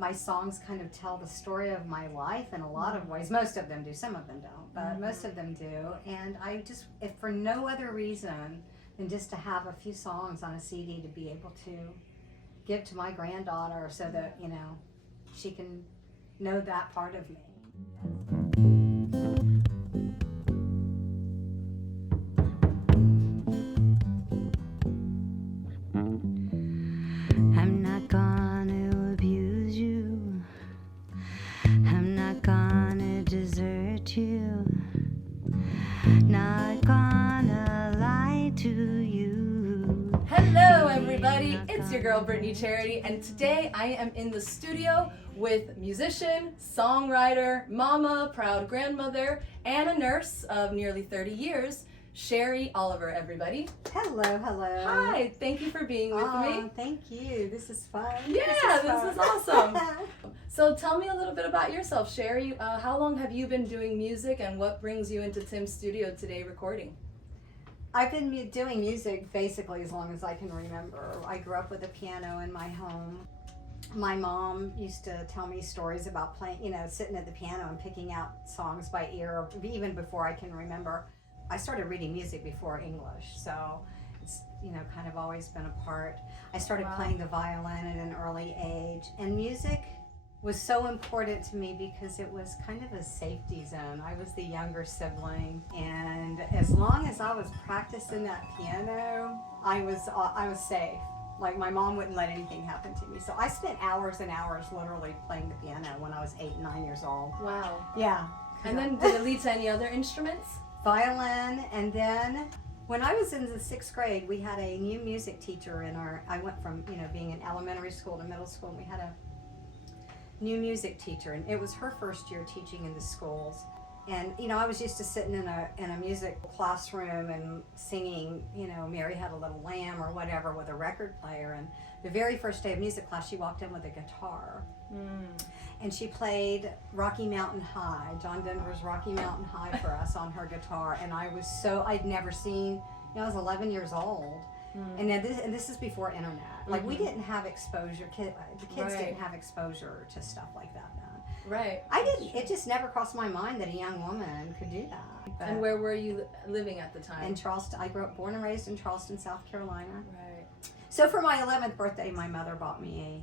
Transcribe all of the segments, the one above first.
my songs kind of tell the story of my life in a lot of ways. Most of them do, some of them don't, but most of them do. And I just, if for no other reason than just to have a few songs on a CD to be able to give to my granddaughter so that, you know, she can know that part of me. I'm not gonna abuse you. I'm not gonna desert you. Not gonna lie to you. Hello everybody, it's your girl Brittny Charity, and today I am in the studio with musician, songwriter, mama, proud grandmother, and a nurse of nearly 30 years, Sherri Oliver, everybody. Hello, hello. Hi, thank you for being with me. Thank you. This is fun. Yeah, this is awesome. So tell me a little bit about yourself, Sherri. How long have you been doing music, and what brings you into Tim's studio today recording? I've been doing music basically as long as I can remember. I grew up with a piano in my home. My mom used to tell me stories about playing, you know, sitting at the piano and picking out songs by ear, even before I can remember. I started reading music before English, so it's, you know, kind of always been a part. I started playing the violin at an early age, and music was so important to me because it was kind of a safety zone. I was the younger sibling, and as long as I was practicing that piano, I was safe. Like, my mom wouldn't let anything happen to me. So I spent hours and hours literally playing the piano when I was 8 and 9 years old. Wow. Yeah. And then did it lead to any other instruments? Violin, and then when I was in the 6th grade, we had a new music teacher in our, I went from, you know, being in elementary school to middle school, and we had a new music teacher, and it was her first year teaching in the schools. And, you know, I was used to sitting in a music classroom and singing, you know, Mary Had a Little Lamb or whatever with a record player. And the very first day of music class, she walked in with a guitar. And she played Rocky Mountain High, John Denver's Rocky Mountain High for us on her guitar. And I'd never seen, you know, I was 11 years old. And now this is before internet. Like, we didn't have exposure, the kids didn't have exposure to stuff like that then. Right. I didn't, it just never crossed my mind that a young woman could do that. But And where were you living at the time? in Charleston, I grew up, born and raised in Charleston, South Carolina. Right. So for my 11th birthday, my mother bought me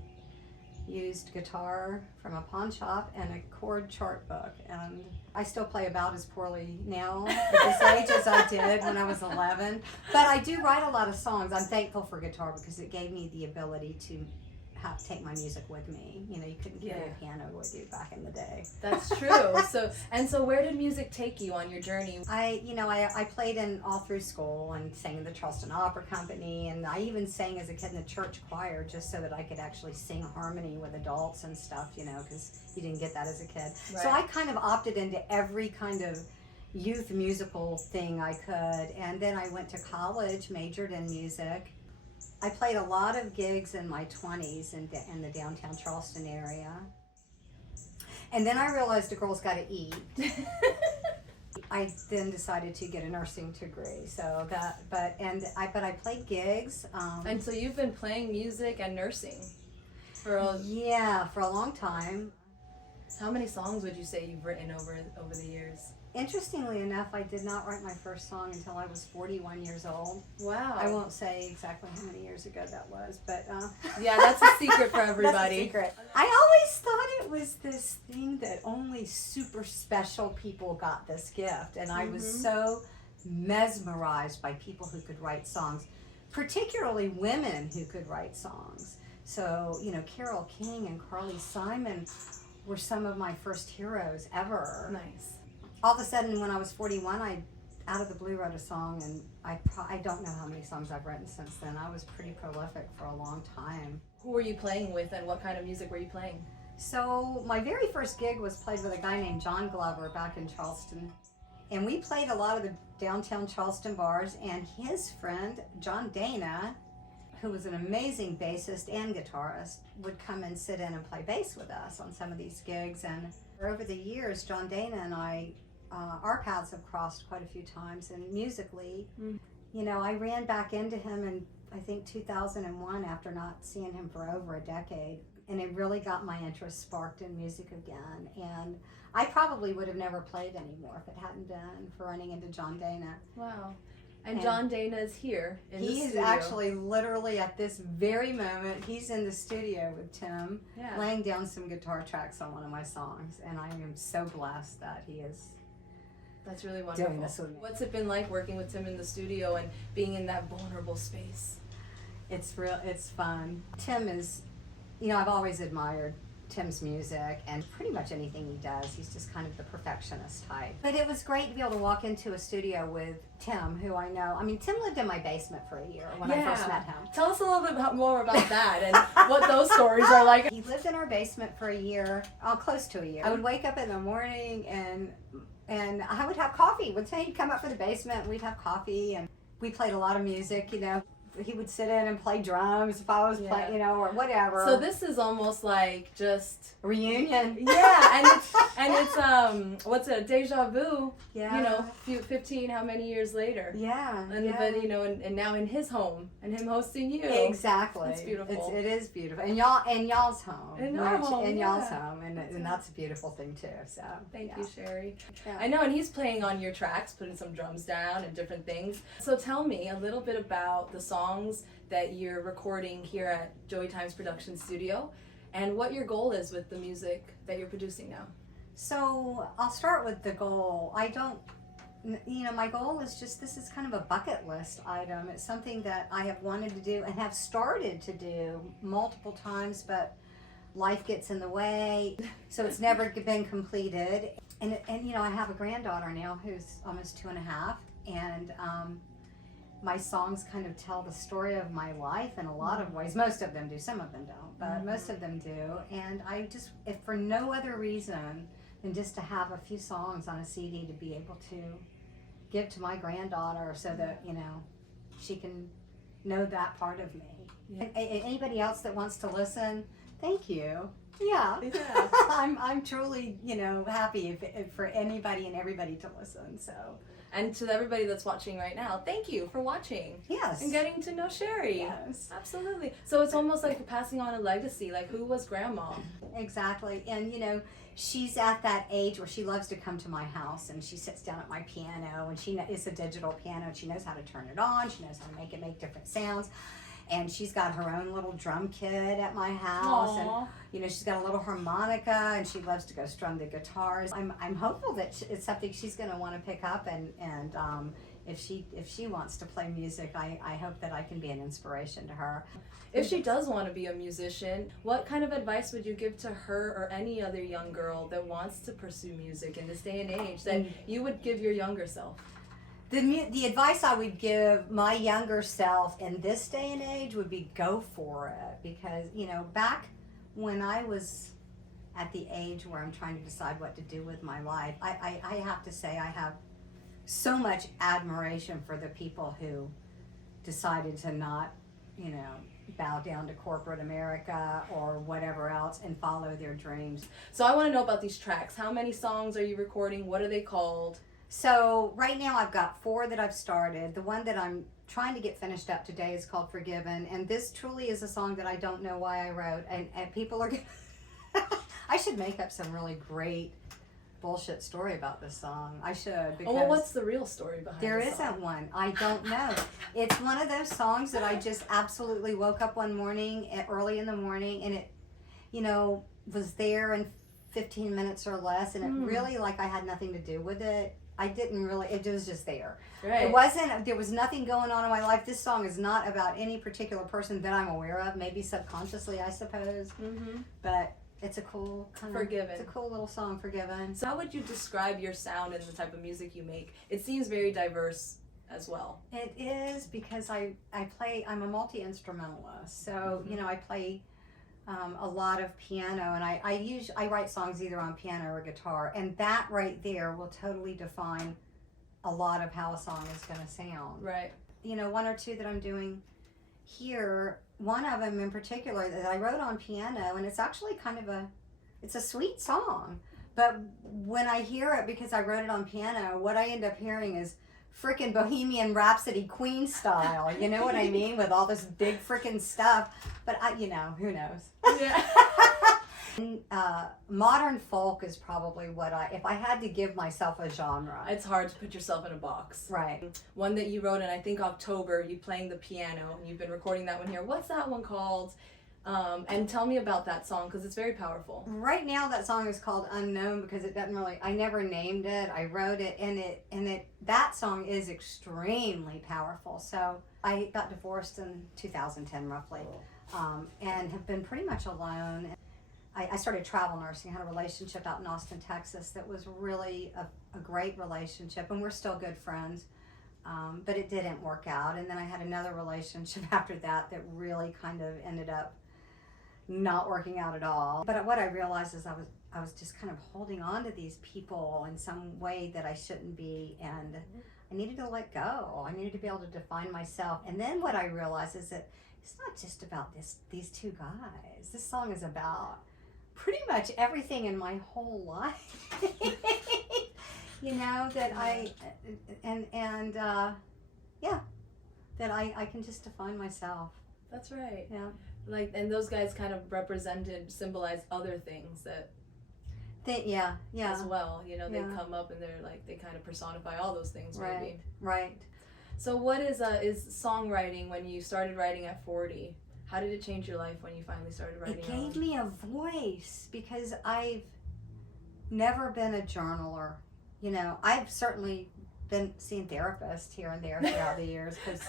a used guitar from a pawn shop and a chord chart book. And I still play about as poorly now at this age as I did when I was 11. But I do write a lot of songs. I'm thankful for guitar because it gave me the ability to take my music with me. You know, you couldn't carry a piano with you back in the day. That's true. So where did music take you on your journey? I played in all through school and sang in the Charleston Opera Company, and I even sang as a kid in the church choir just so that I could actually sing harmony with adults and stuff, you know, because you didn't get that as a kid. Right. So I kind of opted into every kind of youth musical thing I could, and then I went to college, majored in music. I played a lot of gigs in my 20s in the downtown Charleston area. And then I realized a girl's got to eat. I then decided to get a nursing degree. But I played gigs. And so you've been playing music and nursing for a long time. How many songs would you say you've written over the years? Interestingly enough, I did not write my first song until I was 41 years old. Wow. I won't say exactly how many years ago that was, but... yeah, that's a secret for everybody. That's a secret. I always thought it was this thing that only super special people got this gift, and I was so mesmerized by people who could write songs, particularly women who could write songs. So, you know, Carole King and Carly Simon were some of my first heroes ever. Nice. All of a sudden, when I was 41, I, out of the blue, wrote a song, and I don't know how many songs I've written since then. I was pretty prolific for a long time. Who were you playing with, and what kind of music were you playing? So my very first gig was played with a guy named John Glover back in Charleston. And we played a lot of the downtown Charleston bars, and his friend, John Dana, who was an amazing bassist and guitarist, would come and sit in and play bass with us on some of these gigs. And over the years, John Dana and I, our paths have crossed quite a few times, and musically, you know, I ran back into him in, I think, 2001 after not seeing him for over a decade. and it really got my interest sparked in music again. And I probably would have never played anymore if it hadn't been for running into John Dana. Wow. And John Dana is here in the studio. He is actually literally at this very moment, he's in the studio with Tim, laying down some guitar tracks on one of my songs. And I am so blessed that he is. That's really wonderful. Doing this with me. What's it been like working with Tim in the studio and being in that vulnerable space? It's fun. Tim is, you know, I've always admired Tim's music and pretty much anything he does. He's just kind of the perfectionist type. But it was great to be able to walk into a studio with Tim, who I know. I mean, Tim lived in my basement for a year when I first met him. Tell us a little bit more about that and what those stories are like. He lived in our basement for a year, close to a year. I would wake up in the morning and I would have coffee. He'd come up from the basement and we'd have coffee, and we played a lot of music, you know. He would sit in and play drums if I was playing, you know, or whatever. So this is almost like just a reunion. Yeah, and it's what's it, deja vu? Yeah. You know, 15 how many years later? Yeah. And but you know, and now in his home and him hosting you. Exactly. It's beautiful. It is beautiful, and y'all's home. In our home. In y'all's home, and that's a beautiful thing too. So thank you, Sherri. Yeah. I know, and he's playing on your tracks, putting some drums down and different things. So tell me a little bit about the songs that you're recording here at Joey Times Production Studio, and what your goal is with the music that you're producing now. So I'll start with the goal. My goal is just, this is kind of a bucket list item. It's something that I have wanted to do and have started to do multiple times, but life gets in the way, so it's never been completed. And you know, I have a granddaughter now who's almost 2.5, and my songs kind of tell the story of my life in a lot of ways. Most of them do, some of them don't, but most of them do. And I just, if for no other reason than just to have a few songs on a CD to be able to give to my granddaughter so that, you know, she can know that part of me. Yeah. Anybody else that wants to listen, thank you. Yeah. I'm truly, you know, happy if for anybody and everybody to listen. So. And to everybody that's watching right now, thank you for watching. Yes. And getting to know Sherri. Yes. Absolutely. So it's almost like passing on a legacy. Like, who was Grandma? Exactly. And, you know, she's at that age where she loves to come to my house and she sits down at my piano, and it's a digital piano, and she knows how to turn it on. She knows how to make different sounds. And she's got her own little drum kit at my house. Aww. And, you know, she's got a little harmonica, and she loves to go strum the guitars. I'm hopeful that it's something she's going to want to pick up, and if she wants to play music, I hope that I can be an inspiration to her. If she does want to be a musician, what kind of advice would you give to her or any other young girl that wants to pursue music in this day and age that you would give your younger self? The advice I would give my younger self in this day and age would be go for it, because, you know, back when I was at the age where I'm trying to decide what to do with my life, I have to say I have so much admiration for the people who decided to not, you know, bow down to corporate America or whatever else and follow their dreams. So I want to know about these tracks. How many songs are you recording? What are they called? So right now I've got 4 that I've started. The one that I'm trying to get finished up today is called Forgiven, and this truly is a song that I don't know why I wrote, and people are I should make up some really great bullshit story about this song. I should, because well, what's the real story behind there the song? isn't one. I don't know. It's one of those songs that I just absolutely woke up one morning early in the morning, and it, you know, was there in 15 minutes or less, and it really, like, I had nothing to do with it. I didn't really, it was just there. Right. There was nothing going on in my life. This song is not about any particular person that I'm aware of, maybe subconsciously, I suppose. But it's a cool kind of, Forgiven. It's a cool little song, Forgiven. So how would you describe your sound and the type of music you make? It seems very diverse as well. It is, because I'm a multi-instrumentalist. So, you know, I play a lot of piano, and I write songs either on piano or guitar, and that right there will totally define a lot of how a song is going to sound. Right. You know, 1 or 2 that I'm doing here, one of them in particular that I wrote on piano, and it's actually kind of it's a sweet song, but when I hear it, because I wrote it on piano, what I end up hearing is frickin' Bohemian Rhapsody Queen style, you know what I mean, with all this big frickin' stuff, but you know, who knows? Yeah. Modern folk is probably what if I had to give myself a genre. It's hard to put yourself in a box. Right. One that you wrote in, I think, October, you playing the piano, and you've been recording that one here. What's that one called? And tell me about that song, because it's very powerful. Right now that song is called Unknown because it doesn't really, I never named it. I wrote it, and that song is extremely powerful. So I got divorced in 2010 roughly, and have been pretty much alone. I started travel nursing, had a relationship out in Austin, Texas that was really a great relationship, and we're still good friends. But it didn't work out. And then I had another relationship after that really kind of ended up not working out at all. But what I realized is I was just kind of holding on to these people in some way that I shouldn't be, and I needed to let go. I needed to be able to define myself. And then what I realized is that it's not just about these two guys. This song is about pretty much everything in my whole life. You know, that that I can just define myself. That's right. Yeah. Like, and those guys kind of symbolized other things that as well. You know, they come up and they're like, they kind of personify all those things, maybe. Right. So what is songwriting when you started writing at 40? How did it change your life when you finally started writing? It gave me a voice because I've never been a journaler. You know, I've certainly been seeing therapists here and there throughout the years because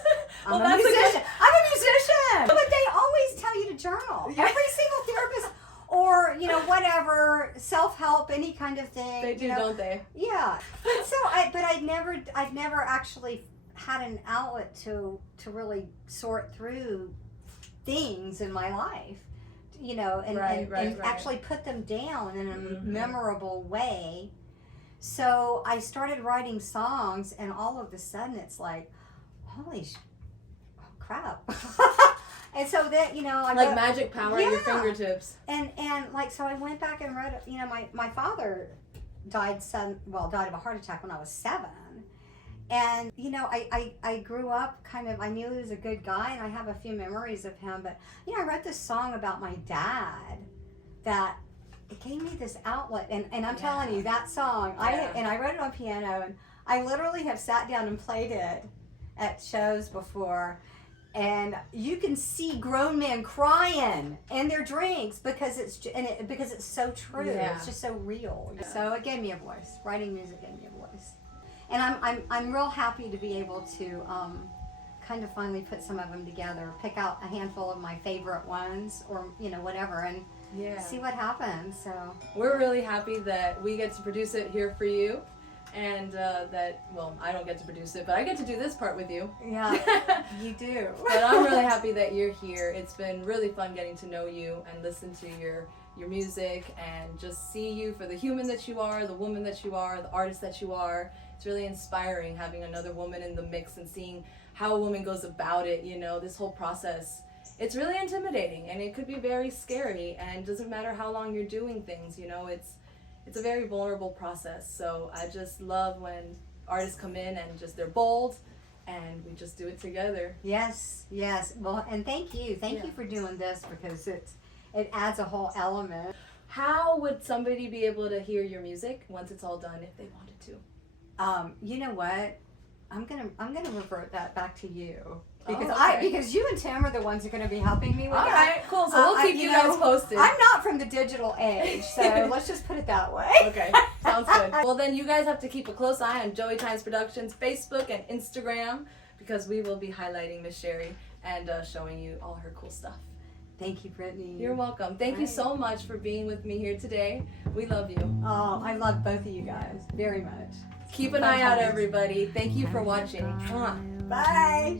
I'm a musician. I'm a musician! But they always tell you to journal. Every single therapist, or, you know, whatever, self-help, any kind of thing. They do, don't they? Yeah. But so, I've never actually had an outlet to really sort through things in my life, you know, and actually put them down in a memorable way. So I started writing songs, and all of a sudden it's like, holy crap. And so that, you know, like magic power at your fingertips. And like, so I went back and wrote, you know, my father died of a heart attack when I was 7. And, you know, I grew up kind of, I knew he was a good guy, and I have a few memories of him. But, you know, I wrote this song about my dad that it gave me this outlet. And I'm telling you, that song, I wrote it on piano, and I literally have sat down and played it at shows before. And you can see grown men crying in their drinks because it's so true. Yeah. It's just so real. Yeah. So it gave me a voice. Writing music gave me a voice. And I'm real happy to be able to kind of finally put some of them together, pick out a handful of my favorite ones, or, you know, whatever, and see what happens. So we're really happy that we get to produce it here for you, and I don't get to produce it, but I get to do this part with you. Yeah, you do. But I'm really happy that you're here. It's been really fun getting to know you and listen to your music and just see you for the human that you are, the woman that you are, the artist that you are. It's really inspiring having another woman in the mix and seeing how a woman goes about it, you know, this whole process. It's really intimidating, and it could be very scary, and it doesn't matter how long you're doing things, you know, it's a very vulnerable process. So I just love when artists come in and just they're bold, and we just do it together. Yes. Well, and thank you for doing this, because it adds a whole element. How would somebody be able to hear your music once it's all done if they wanted to? You know what? I'm gonna revert that back to you, because because you and Tim are the ones who are gonna be helping me with that. All right, cool. So we'll keep you guys posted. I'm not from the digital age, so let's just put it that way. Okay, sounds good. Well, then you guys have to keep a close eye on Joey Times Productions Facebook and Instagram, because we will be highlighting Miss Sherri and showing you all her cool stuff. Thank you, Brittny. You're welcome. Thank you so much for being with me here today. We love you. Oh, I love both of you guys very much. Keep an eye out, everybody. Thank you for watching. Bye.